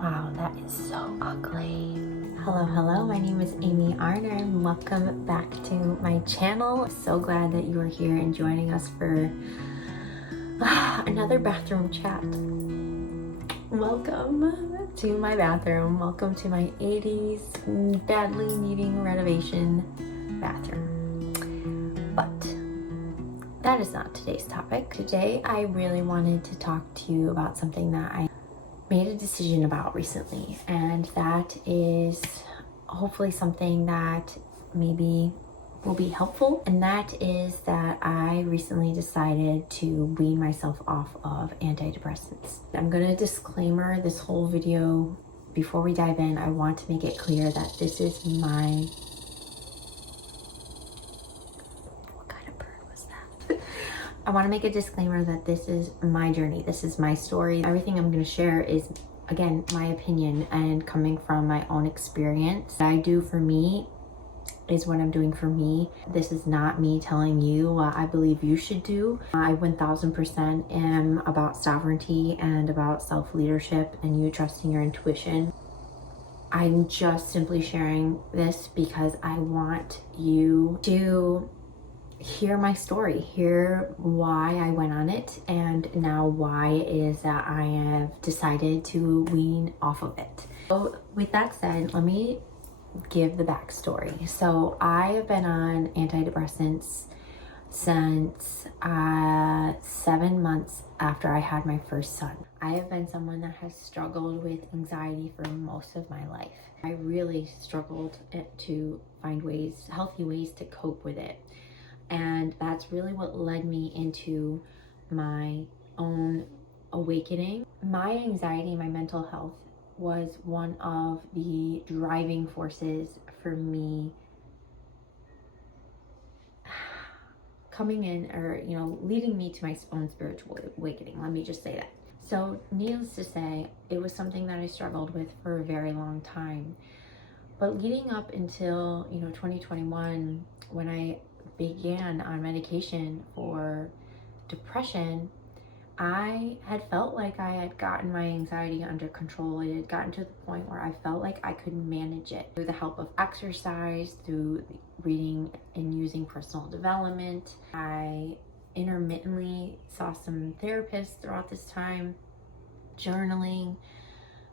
Wow, that is so ugly. Hello, my name is amyraearner and welcome back to my channel. So glad that you are here and joining us for another bathroom chat. Welcome to my bathroom. Welcome to my 80s badly needing renovation bathroom. But that is not today's topic. Today I really wanted to talk to you about something that I made a decision about recently, and that is hopefully something that maybe will be helpful. And that is that I recently decided to wean myself off of antidepressants. I'm gonna disclaimer this whole video before we dive in. I want to make it clear that this is my... What kind of bird was that? I want to make a disclaimer that this is my journey. This is my story. Everything I'm going to share is, again, my opinion and coming from my own experience. What I do for me is what I'm doing for me. This is not me telling you what I believe you should do. I 1000% am about sovereignty and about self-leadership and you trusting your intuition. I'm just simply sharing this because I want you to hear my story, hear why I went on it, and now why it is that I have decided to wean off of it. So with that said, let me give the backstory. So I have been on antidepressants since 7 months after I had my first son. I have been someone that has struggled with anxiety for most of my life. I really struggled to find healthy ways to cope with it. And that's really what led me into my own awakening. My anxiety, my mental health was one of the driving forces for me coming in, or leading me to my own spiritual awakening. Let me just say that. So needless to say, it was something that I struggled with for a very long time. But leading up until 2021, when I began on medication for depression, I had felt like I had gotten my anxiety under control. It had gotten to the point where I felt like I could manage it through the help of exercise, through reading and using personal development. I intermittently saw some therapists throughout this time, journaling,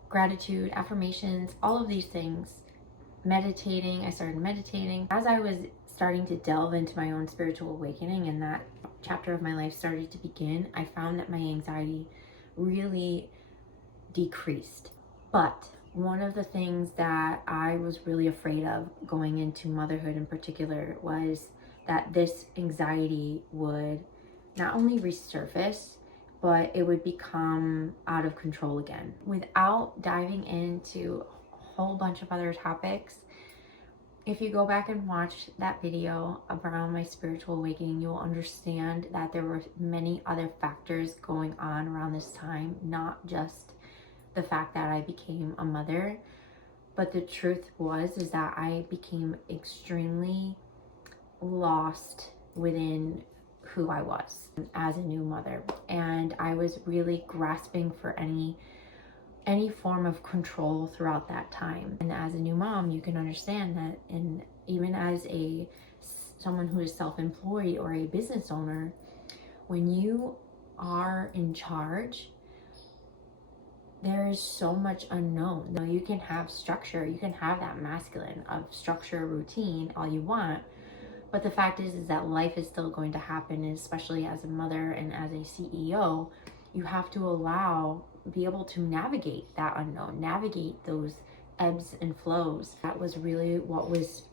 gratitude, affirmations, all of these things. Meditating, I started meditating. As I was starting to delve into my own spiritual awakening and that chapter of my life started to begin, I found that my anxiety really decreased. But one of the things that I was really afraid of going into motherhood in particular was that this anxiety would not only resurface, but it would become out of control again. Without diving into a whole bunch of other topics, if you go back and watch that video around my spiritual awakening, you will understand that there were many other factors going on around this time, not just the fact that I became a mother, but the truth is that I became extremely lost within who I was as a new mother. And I was really grasping for any form of control throughout that time. And as a new mom, you can understand that, and even as someone who is self-employed or a business owner, when you are in charge, there is so much unknown. Now, you can have structure, you can have that masculine of structure, routine, all you want, but the fact is that life is still going to happen, and especially as a mother and as a CEO, you have to be able to navigate that unknown, navigate those ebbs and flows. That was really what was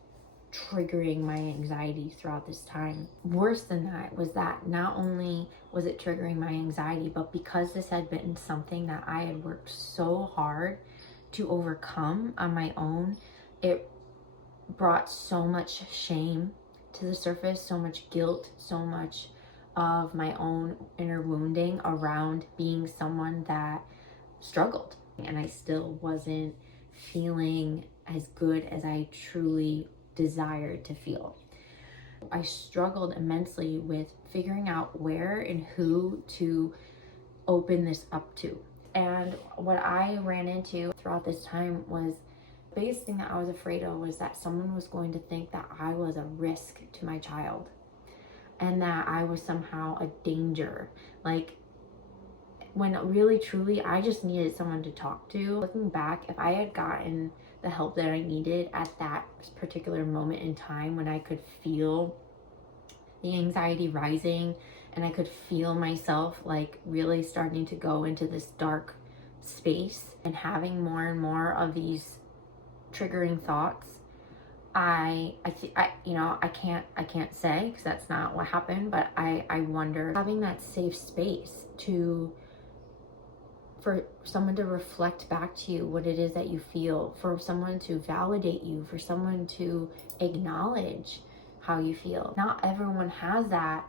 triggering my anxiety throughout this time. Worse than that was that not only was it triggering my anxiety, but because this had been something that I had worked so hard to overcome on my own, it brought so much shame to the surface, so much guilt, so much of my own inner wounding around being someone that struggled. And I still wasn't feeling as good as I truly desired to feel. I struggled immensely with figuring out where and who to open this up to. And what I ran into throughout this time was the biggest thing that I was afraid of was that someone was going to think that I was a risk to my child and that I was somehow a danger. Like, when really truly I just needed someone to talk to. Looking back, if I had gotten the help that I needed at that particular moment in time, when I could feel the anxiety rising and I could feel myself like really starting to go into this dark space and having more and more of these triggering thoughts, I can't say because that's not what happened, but I wonder, having that safe space for someone to reflect back to you what it is that you feel, for someone to validate you, for someone to acknowledge how you feel. Not everyone has that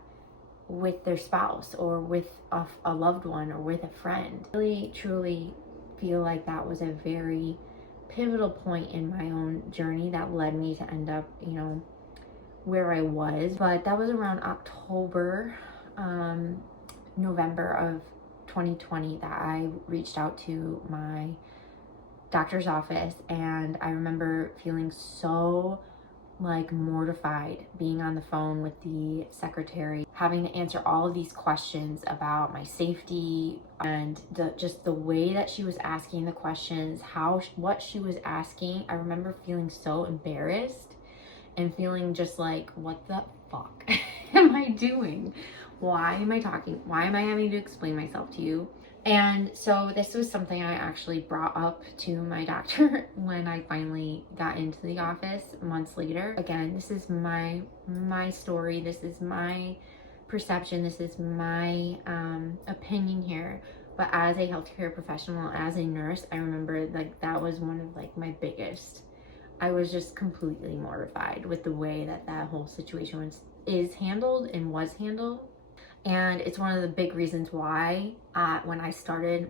with their spouse or with a loved one or with a friend. I really truly feel like that was a very pivotal point in my own journey that led me to end up, where I was. But that was around October, November of 2020 that I reached out to my doctor's office, and I remember feeling so mortified being on the phone with the secretary, having to answer all of these questions about my safety, and just the way that she was asking the questions, what she was asking. I remember feeling so embarrassed and feeling just like, what the fuck am I doing? Why am I talking? Why am I having to explain myself to you? And so this was something I actually brought up to my doctor when I finally got into the office months later. Again, this is my story. This is my perception. This is my opinion here. But as a healthcare professional, as a nurse, I remember that was one of my biggest. I was just completely mortified with the way that whole situation is handled and was handled. And it's one of the big reasons why when I started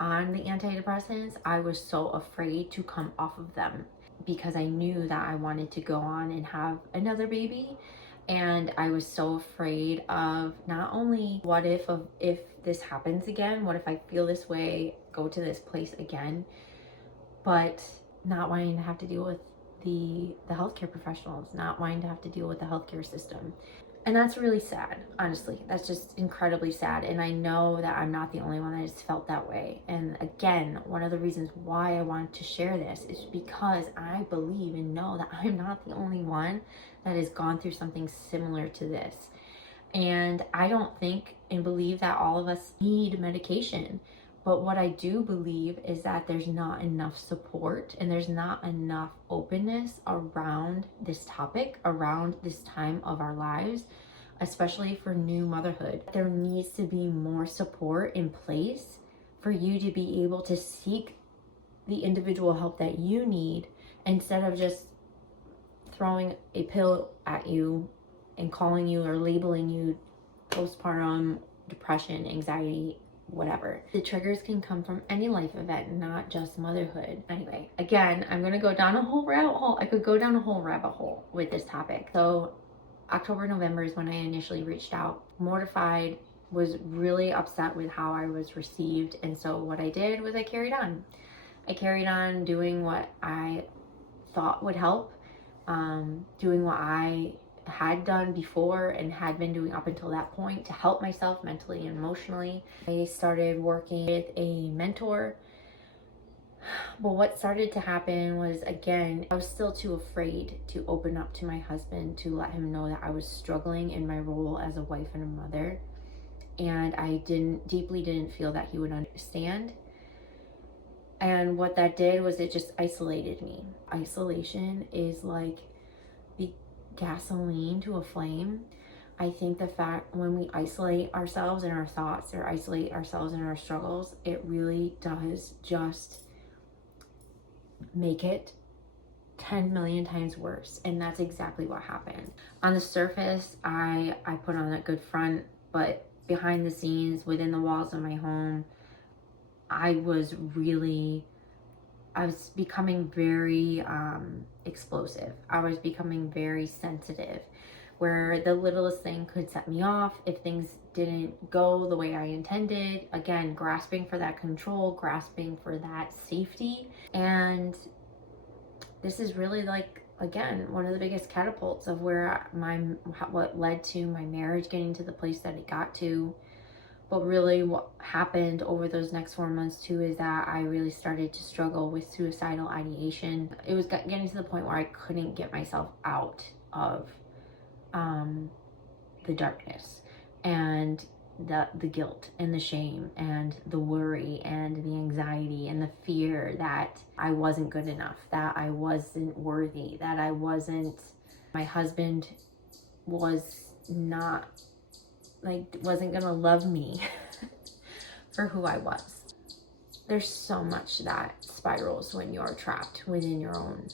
on the antidepressants, I was so afraid to come off of them, because I knew that I wanted to go on and have another baby. And I was so afraid of not only what if this happens again, what if I feel this way, go to this place again, but not wanting to have to deal with the healthcare professionals, not wanting to have to deal with the healthcare system. And that's really sad, honestly. That's just incredibly sad. And I know that I'm not the only one that has felt that way. And again, one of the reasons why I wanted to share this is because I believe and know that I'm not the only one that has gone through something similar to this. And I don't think and believe that all of us need medication. But what I do believe is that there's not enough support and there's not enough openness around this topic, around this time of our lives, especially for new motherhood. There needs to be more support in place for you to be able to seek the individual help that you need, instead of just throwing a pill at you and calling you or labeling you postpartum depression, anxiety, whatever. The triggers can come from any life event, not just motherhood. Anyway, again, I'm gonna go down a whole rabbit hole. I could go down a whole rabbit hole with this topic. So October, November is when I initially reached out. Mortified, was really upset with how I was received. And so what I did was I carried on. I carried on doing what I thought would help, doing what I had done before and had been doing up until that point to help myself mentally and emotionally. I started working with a mentor. But what started to happen was, again, I was still too afraid to open up to my husband, to let him know that I was struggling in my role as a wife and a mother. And I deeply didn't feel that he would understand. And what that did was it just isolated me. Isolation is like the gasoline to a flame. I think the fact when we isolate ourselves in our thoughts or isolate ourselves in our struggles, it really does just make it 10 million times worse. And that's exactly what happened. On the surface, I put on a good front, but behind the scenes, within the walls of my home, I was becoming very explosive. I was becoming very sensitive, where the littlest thing could set me off if things didn't go the way I intended. Again, grasping for that control, grasping for that safety. And this is really like, again, one of the biggest catapults of what led to my marriage getting to the place that it got to. But really what happened over those next 4 months too is that I really started to struggle with suicidal ideation. It was getting to the point where I couldn't get myself out of the darkness and the guilt and the shame and the worry and the anxiety and the fear that I wasn't good enough, that I wasn't worthy, that my husband wasn't gonna love me for who I was. There's so much that spirals when you're trapped within your own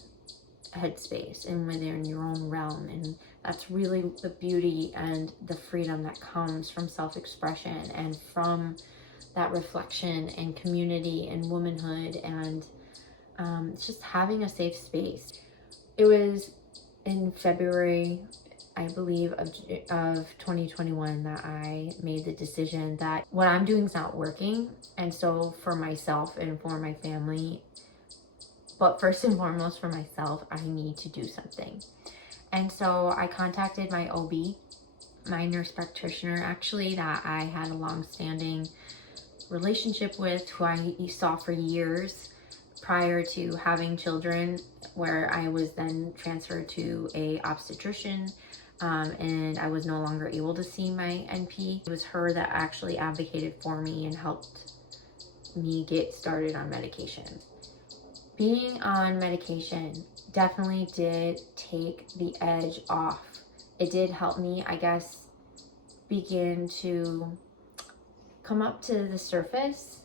headspace and within your own realm, and that's really the beauty and the freedom that comes from self-expression and from that reflection and community and womanhood, and just having a safe space. It was in February, I believe, of 2021 that I made the decision that what I'm doing is not working. And so for myself and for my family, but first and foremost for myself, I need to do something. And so I contacted my OB, my nurse practitioner, actually, that I had a long-standing relationship with, who I saw for years prior to having children, where I was then transferred to a obstetrician. And I was no longer able to see my NP. It was her that actually advocated for me and helped me get started on medication. Being on medication definitely did take the edge off. It did help me, I guess, begin to come up to the surface,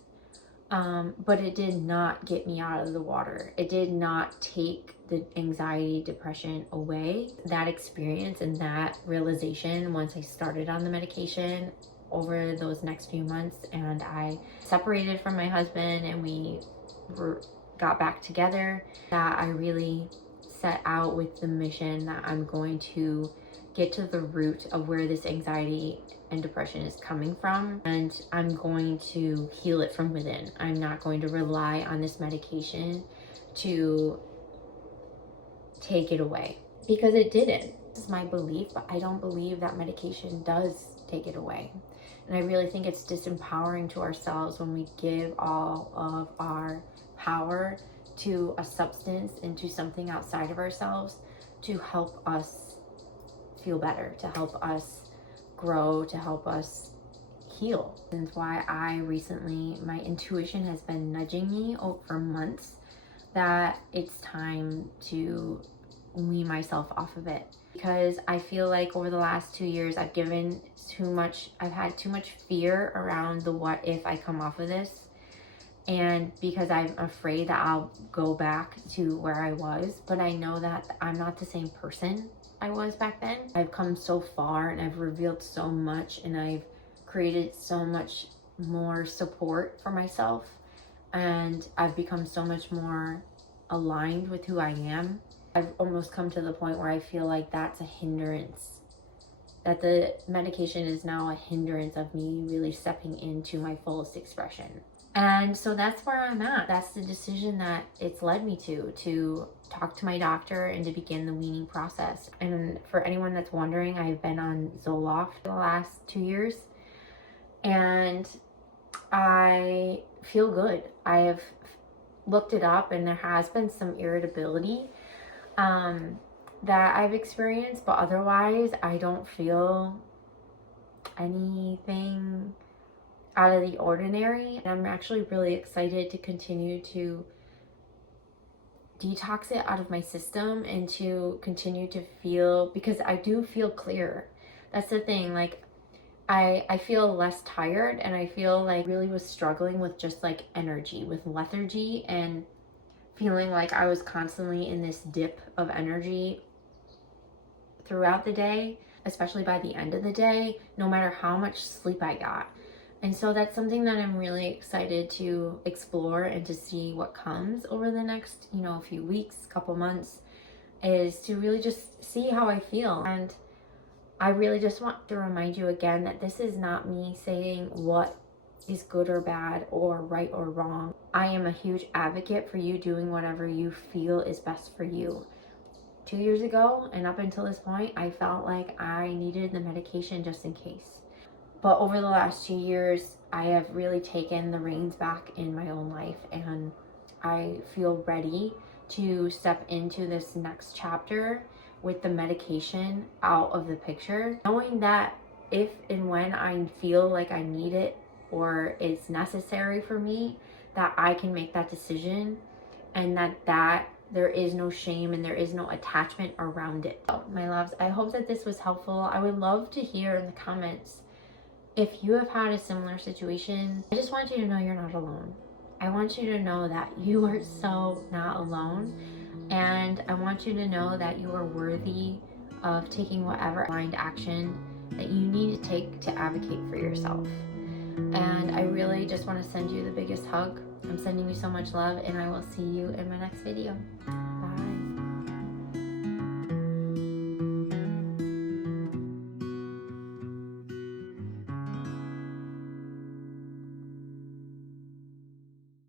but it did not get me out of the water. It did not take the anxiety, depression away. That experience and that realization, once I started on the medication over those next few months, and I separated from my husband and we got back together, that I really set out with the mission that I'm going to get to the root of where this anxiety and depression is coming from, and I'm going to heal it from within. I'm not going to rely on this medication to take it away, because it didn't. This is my belief, but I don't believe that medication does take it away. And I really think it's disempowering to ourselves when we give all of our power to a substance and to something outside of ourselves to help us feel better, to help us grow, to help us heal. That's why my intuition has been nudging me for months that it's time to wean myself off of it, because I feel like over the last 2 years I've had too much fear around the what if I come off of this, and because I'm afraid that I'll go back to where I was. But I know that I'm not the same person I was back then. I've come so far and I've revealed so much, and I've created so much more support for myself, and I've become so much more aligned with who I am. I've almost come to the point where I feel like that's a hindrance, that the medication is now a hindrance of me really stepping into my fullest expression. And so that's where I'm at. That's the decision that it's led me to talk to my doctor and to begin the weaning process. And for anyone that's wondering, I've been on Zoloft for the last 2 years, and I feel good. I have looked it up, and there has been some irritability that I've experienced, but otherwise I don't feel anything out of the ordinary. And I'm actually really excited to continue to detox it out of my system and to continue to feel, because I do feel clear. That's the thing, like I feel less tired, and I feel like really was struggling with just like energy, with lethargy, and feeling like I was constantly in this dip of energy throughout the day, especially by the end of the day, no matter how much sleep I got. And so that's something that I'm really excited to explore and to see what comes over the next, few weeks, couple months, is to really just see how I feel. And I really just want to remind you again that this is not me saying what is good or bad or right or wrong. I am a huge advocate for you doing whatever you feel is best for you. 2 years ago and up until this point, I felt like I needed the medication just in case. But over the last 2 years, I have really taken the reins back in my own life, and I feel ready to step into this next chapter with the medication out of the picture, knowing that if and when I feel like I need it or it's necessary for me, that I can make that decision, and that there is no shame and there is no attachment around it. So, my loves, I hope that this was helpful. I would love to hear in the comments if you have had a similar situation. I just want you to know you're not alone. I want you to know that you are so not alone. And I want you to know that you are worthy of taking whatever aligned action that you need to take to advocate for yourself. And I really just want to send you the biggest hug. I'm sending you so much love, and I will see you in my next video.